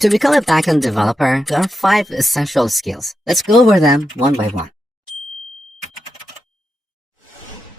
To become a backend developer, there are 5 essential skills. Let's go over them one by one.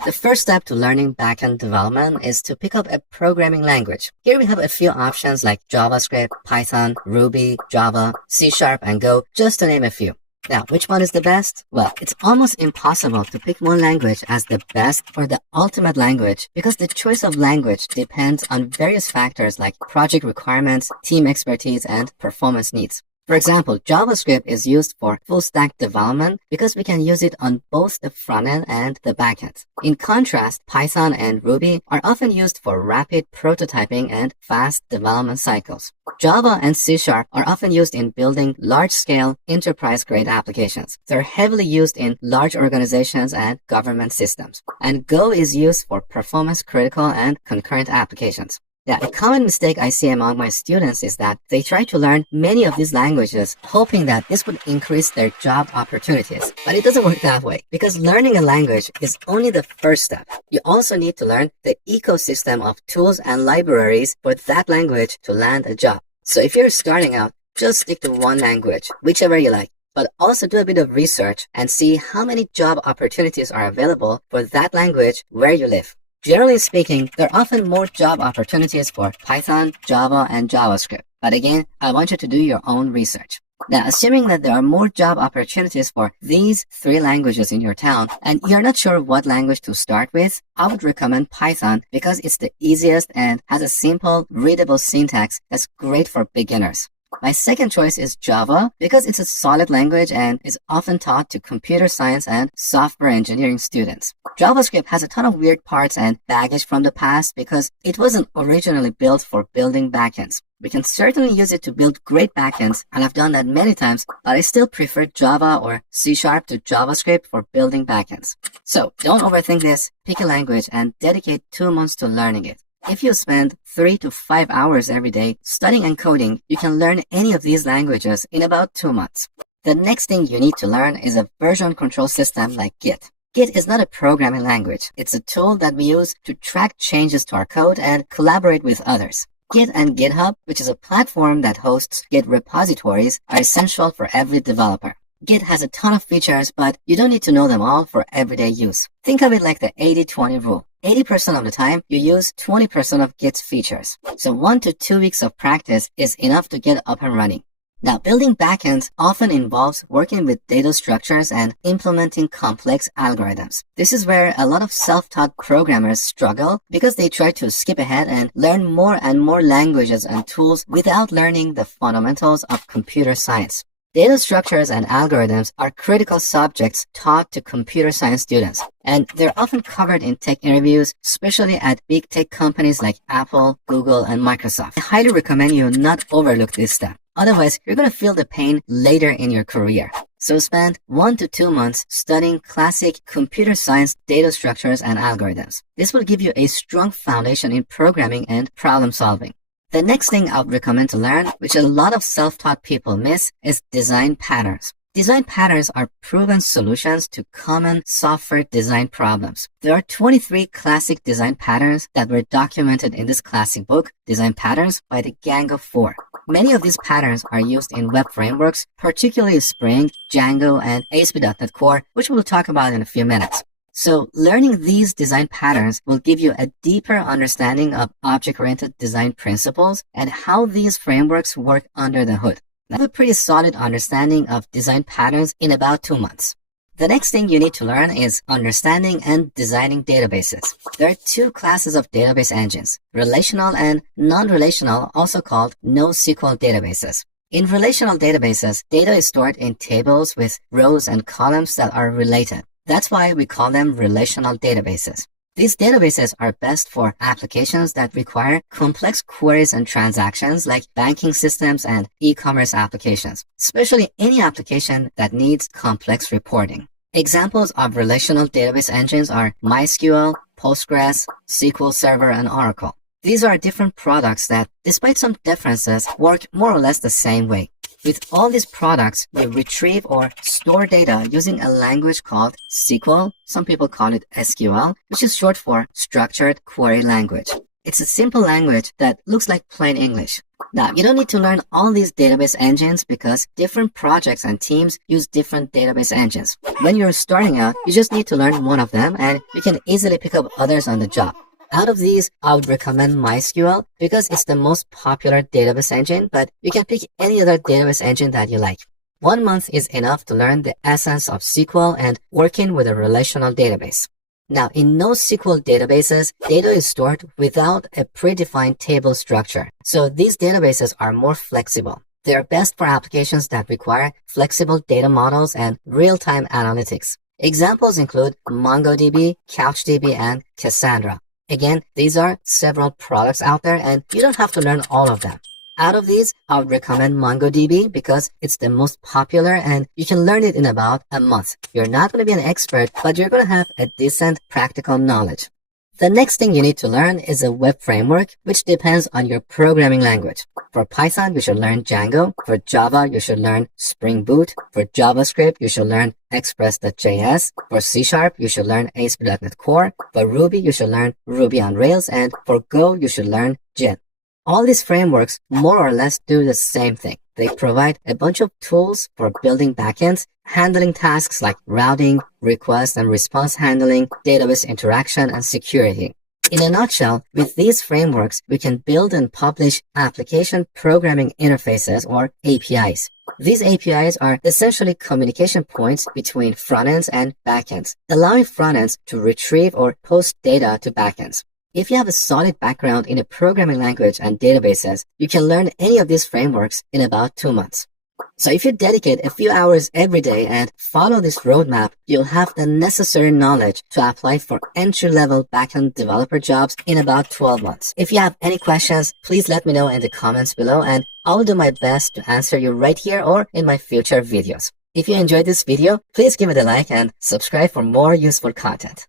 The first step to learning backend development is to pick up a programming language. Here we have a few options like JavaScript, Python, Ruby, Java, C#, and Go, just to name a few. Now, which one is the best? Well, it's almost impossible to pick one language as the best or the ultimate language because the choice of language depends on various factors like project requirements, team expertise, and performance needs. For example, JavaScript is used for full-stack development because we can use it on both the front-end and the back-end. In contrast, Python and Ruby are often used for rapid prototyping and fast development cycles. Java and C# are often used in building large-scale, enterprise-grade applications. They're heavily used in large organizations and government systems. And Go is used for performance-critical and concurrent applications. Yeah, a common mistake I see among my students is that they try to learn many of these languages hoping that this would increase their job opportunities. But it doesn't work that way because learning a language is only the first step. You also need to learn the ecosystem of tools and libraries for that language to land a job. So if you're starting out, just stick to one language, whichever you like. But also do a bit of research and see how many job opportunities are available for that language where you live. Generally speaking, there are often more job opportunities for Python, Java, and JavaScript. But again, I want you to do your own research. Now, assuming that there are more job opportunities for these 3 languages in your town, and you're not sure what language to start with, I would recommend Python because it's the easiest and has a simple, readable syntax that's great for beginners. My second choice is Java because it's a solid language and is often taught to computer science and software engineering students. JavaScript has a ton of weird parts and baggage from the past because it wasn't originally built for building backends. We can certainly use it to build great backends, and I've done that many times, but I still prefer Java or C# to JavaScript for building backends. So don't overthink this, pick a language and dedicate 2 months to learning it. If you spend 3 to 5 hours every day studying and coding, you can learn any of these languages in about 2 months. The next thing you need to learn is a version control system like Git. Git is not a programming language. It's a tool that we use to track changes to our code and collaborate with others. Git and GitHub, which is a platform that hosts Git repositories, are essential for every developer. Git has a ton of features, but you don't need to know them all for everyday use. Think of it like the 80-20 rule. 80% of the time, you use 20% of Git's features. So 1 to 2 weeks of practice is enough to get up and running. Now, building backends often involves working with data structures and implementing complex algorithms. This is where a lot of self-taught programmers struggle because they try to skip ahead and learn more and more languages and tools without learning the fundamentals of computer science. Data structures and algorithms are critical subjects taught to computer science students, and they're often covered in tech interviews, especially at big tech companies like Apple, Google, and Microsoft. I highly recommend you not overlook this step. Otherwise, you're going to feel the pain later in your career. So spend 1 to 2 months studying classic computer science data structures and algorithms. This will give you a strong foundation in programming and problem solving. The next thing I would recommend to learn, which a lot of self-taught people miss, is design patterns. Design patterns are proven solutions to common software design problems. There are 23 classic design patterns that were documented in this classic book, Design Patterns, by the Gang of 4. Many of these patterns are used in web frameworks, particularly Spring, Django, and ASP.NET Core, which we'll talk about in a few minutes. So learning these design patterns will give you a deeper understanding of object-oriented design principles and how these frameworks work under the hood. I have a pretty solid understanding of design patterns in about 2 months. The next thing you need to learn is understanding and designing databases. There are 2 classes of database engines, relational and non-relational, also called NoSQL databases. In relational databases, data is stored in tables with rows and columns that are related. That's why we call them relational databases. These databases are best for applications that require complex queries and transactions like banking systems and e-commerce applications, especially any application that needs complex reporting. Examples of relational database engines are MySQL, Postgres, SQL Server, and Oracle. These are different products that, despite some differences, work more or less the same way. With all these products, we retrieve or store data using a language called SQL. Some people call it SQL, which is short for Structured Query Language. It's a simple language that looks like plain English. Now, you don't need to learn all these database engines because different projects and teams use different database engines. When you're starting out, you just need to learn one of them and you can easily pick up others on the job. Out of these, I would recommend MySQL because it's the most popular database engine, but you can pick any other database engine that you like. 1 month is enough to learn the essence of SQL and working with a relational database. Now, in NoSQL databases, data is stored without a predefined table structure. So these databases are more flexible. They are best for applications that require flexible data models and real-time analytics. Examples include MongoDB, CouchDB, and Cassandra. Again, these are several products out there and you don't have to learn all of them. Out of these, I would recommend MongoDB because it's the most popular and you can learn it in about a month. You're not going to be an expert, but you're going to have a decent practical knowledge. The next thing you need to learn is a web framework, which depends on your programming language. For Python, you should learn Django. For Java, you should learn Spring Boot. For JavaScript, you should learn Express.js. For C#, you should learn ASP.NET Core. For Ruby, you should learn Ruby on Rails. And for Go, you should learn Git. All these frameworks more or less do the same thing. They provide a bunch of tools for building backends, handling tasks like routing, request and response handling, database interaction, and security. In a nutshell, with these frameworks, we can build and publish application programming interfaces or APIs. These APIs are essentially communication points between frontends and backends, allowing frontends to retrieve or post data to backends. If you have a solid background in a programming language and databases, you can learn any of these frameworks in about 2 months. So if you dedicate a few hours every day and follow this roadmap, you'll have the necessary knowledge to apply for entry-level backend developer jobs in about 12 months. If you have any questions, please let me know in the comments below and I'll do my best to answer you right here or in my future videos. If you enjoyed this video, please give it a like and subscribe for more useful content.